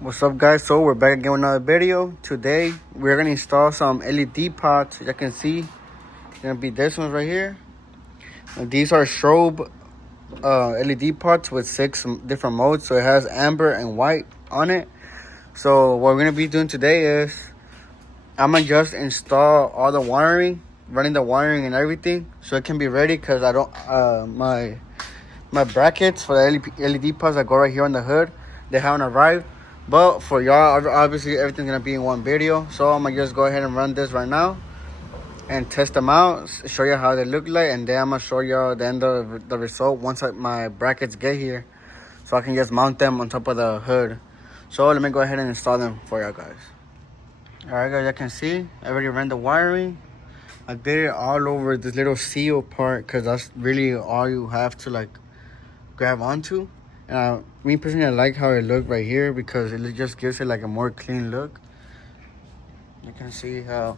What's up, guys? So we're back again with another video. Today we're gonna install some LED pots. As you can see, it's gonna be this one right here. These are strobe LED pots with 6 different modes. So it has amber and white on it. So what we're gonna be doing today is I'm gonna just install all the wiring, running the wiring and everything, so it can be ready. Cause I don't my brackets for the LED pots that go right here on the hood, they haven't arrived. But for y'all, obviously everything's gonna be in one video. So I'm gonna just go ahead and run this right now and test them out, show you how they look like, and then I'm gonna show y'all the end of the result once my brackets get here, so I can just mount them on top of the hood. So let me go ahead and install them for y'all guys. Alright guys, you can see I already ran the wiring. I did it all over this little seal part because that's really all you have to like grab onto. And me personally, I like how it looked right here because it just gives it like a more clean look. You can see how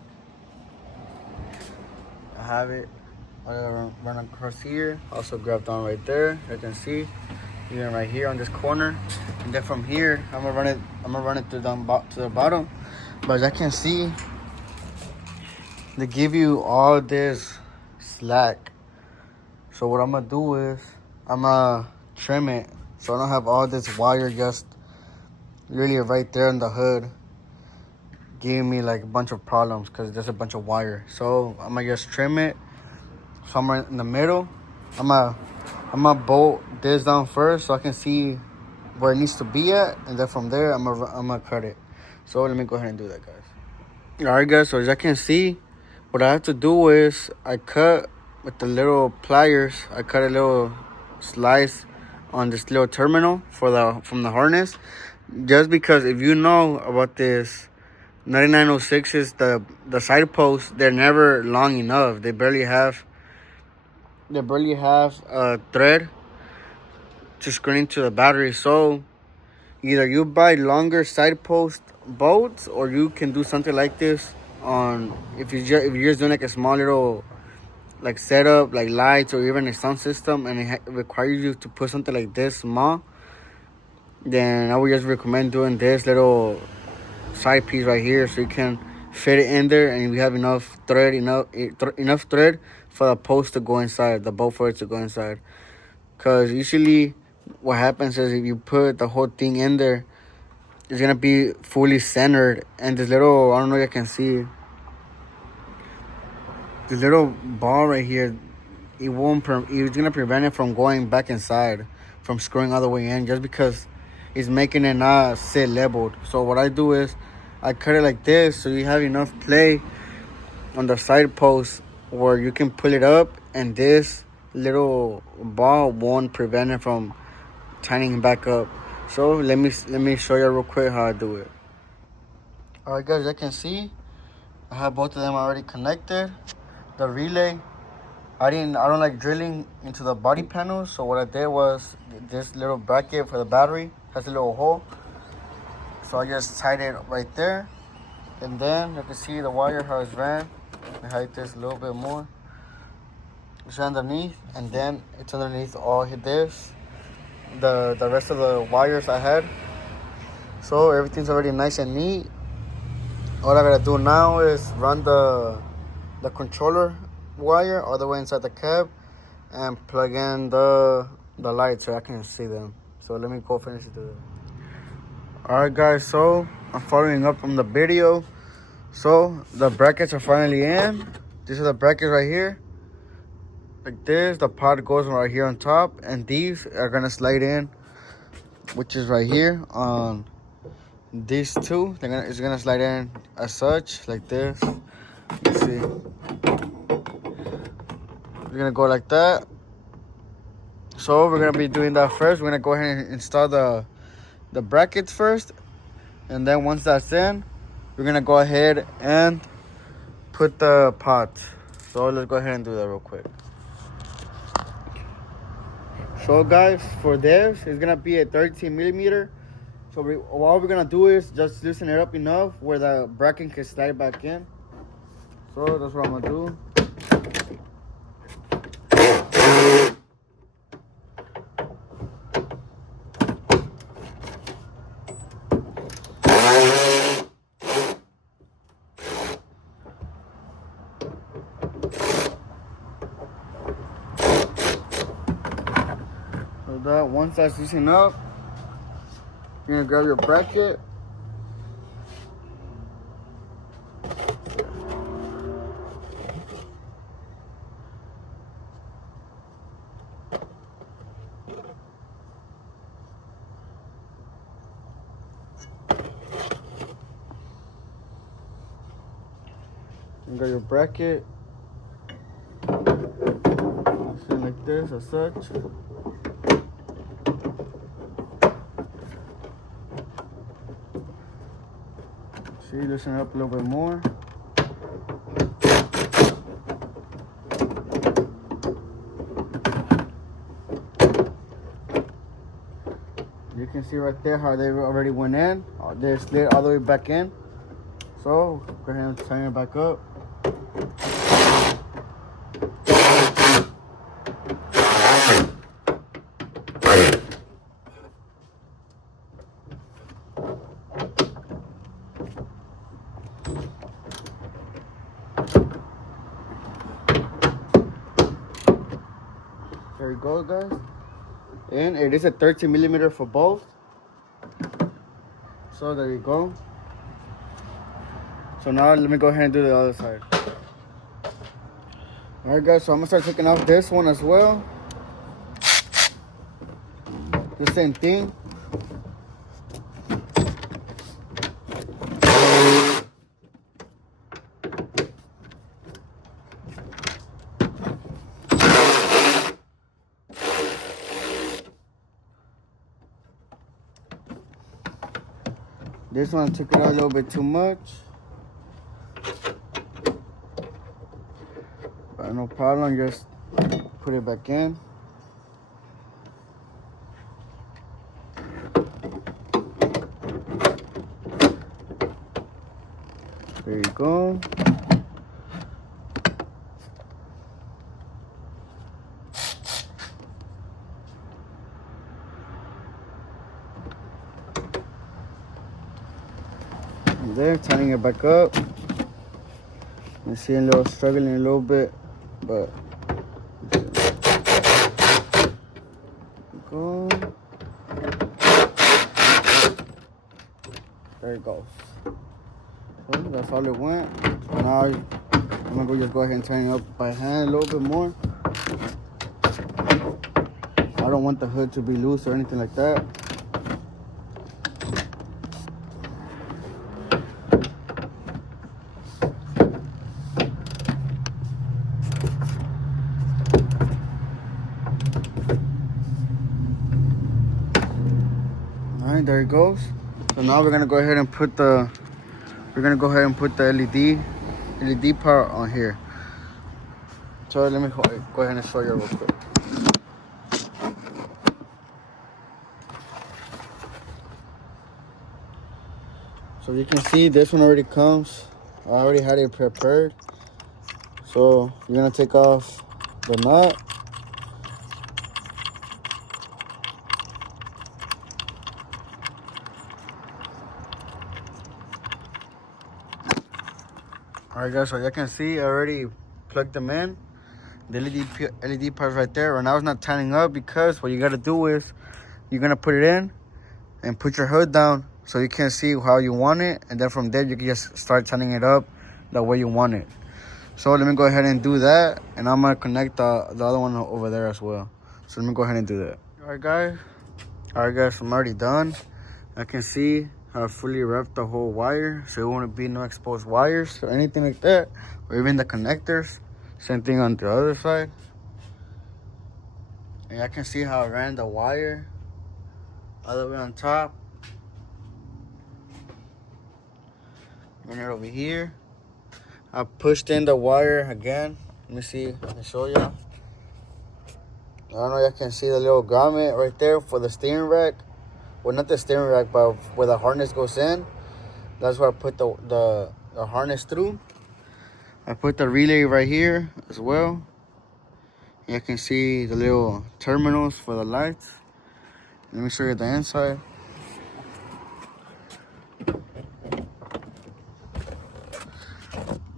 I have it. I run across here, also grabbed on right there. You can see even right here on this corner, and then from here I'm gonna run it to the bottom. But as I can see, they give you all this slack. So what I'm gonna do is I'm gonna trim it so I don't have all this wire just really right there in the hood giving me like a bunch of problems because there's a bunch of wire. So I'm gonna just trim it somewhere in the middle. I'm gonna bolt this down first so I can see where it needs to be at, and then from there I'm gonna cut it. So let me go ahead and do that, guys. Alright guys, so as I can see, what I have to do is I cut with the little pliers. I cut a little slice on this little terminal from the harness, just because if you know about this 9906s, the side posts, they're never long enough. They barely have a thread to screw into the battery. So either you buy longer side post bolts, or you can do something like this on if you're just doing like a small little like setup, like lights or even a sound system, and it requires you to put something like this small, then I would just recommend doing this little side piece right here, so you can fit it in there, and we have enough thread for the post to go inside, the bolt for it to go inside. Because usually what happens is if you put the whole thing in there, it's gonna be fully centered, and this little, I don't know if you can see, this little ball right here, it's gonna prevent it from going back inside, from screwing all the way in, just because it's making it not sit leveled. So what I do is I cut it like this, so you have enough play on the side post where you can pull it up, and this little ball won't prevent it from tightening back up. So let me show you real quick how I do it. Alright guys, as you can see, I have both of them already connected. The relay, I don't like drilling into the body panel, so what I did was this little bracket for the battery has a little hole, so I just tied it right there. And then you can see the wire how it's ran. I hide this a little bit more. It's underneath, and then it's underneath all this, the rest of the wires I had. So everything's already nice and neat. All I gotta do now is run the controller wire all the way inside the cab and plug in the lights so I can see them. So let me go finish it. Alright guys, so I'm following up from the video. So the brackets are finally in. These are the brackets right here. Like this, the pod goes right here on top, and these are gonna slide in, which is right here on these two. It's gonna slide in as such, like this. Let's see. We're gonna go like that. So we're gonna be doing that first. We're gonna go ahead and install the brackets first, and then once that's in, we're gonna go ahead and put the pots. So let's go ahead and do that real quick. So guys, for this, it's gonna be a 13 millimeter. So what we're gonna do is just loosen it up enough where the bracket can slide back in. So that's what I'm gonna do. So that once that's loosened up, you're gonna grab your bracket. You got your bracket. Something like this or such. See, loosen it up a little bit more. You can see right there how they already went in. They slid all the way back in. So go ahead and turn it back up. There you go, guys. And it is a 13 millimeter for both. So there you go. So now let me go ahead and do the other side. Alright guys, so I'm gonna start taking off this one as well. The same thing. This one I took it out a little bit too much. But no problem, just put it back in. There you go. And there, turning it back up. You see a little struggling a little bit, but go. There it goes. So that's all it went. Now I'm gonna just go ahead and turn it up by hand a little bit more. I don't want the hood to be loose or anything like that. All right, there it goes. So now we're gonna go ahead and put the LED part on here. So let me go ahead and show you real quick. So you can see this one already comes. I already had it prepared. So you're gonna take off the nut. Alright guys, so you can see I already plugged them in. The LED part right there. Right now it's not tightening up because what you gotta do is you're gonna put it in and put your hood down so you can see how you want it, and then from there you can just start tightening it up the way you want it. So let me go ahead and do that, and I'm gonna connect the other one over there as well. So let me go ahead and do that. Alright guys, I'm already done. I can see how I fully wrapped the whole wire, so it won't be no exposed wires or anything like that, or even the connectors. Same thing on the other side. And I can see how I ran the wire all the way on top. Run it over here. I pushed in the wire again. Let me see if I can show you. I don't know if you can see the little grommet right there for the steering rack. Well, not the steering rack, but where the harness goes in. That's where I put the harness through. I put the relay right here as well. You can see the little terminals for the lights. Let me show you the inside.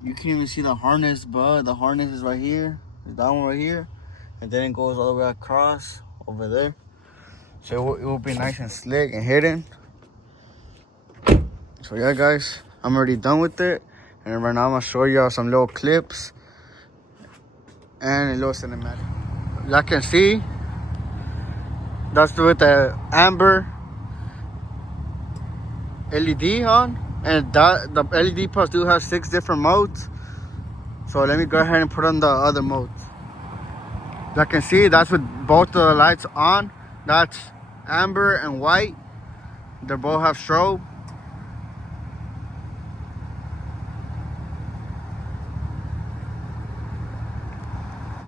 You can even see the harness, bud. The harness is right here. That one right here. And then it goes all the way across over there. So it will be nice and slick and hidden. So yeah, guys, I'm already done with it. And right now I'm going to show y'all some little clips and a little cinematic. Y'all can see, that's with the amber LED on. And that the LED plus do have 6 different modes. So let me go ahead and put on the other modes. Y'all can see that's with both the lights on. That's amber and white. They both have strobe.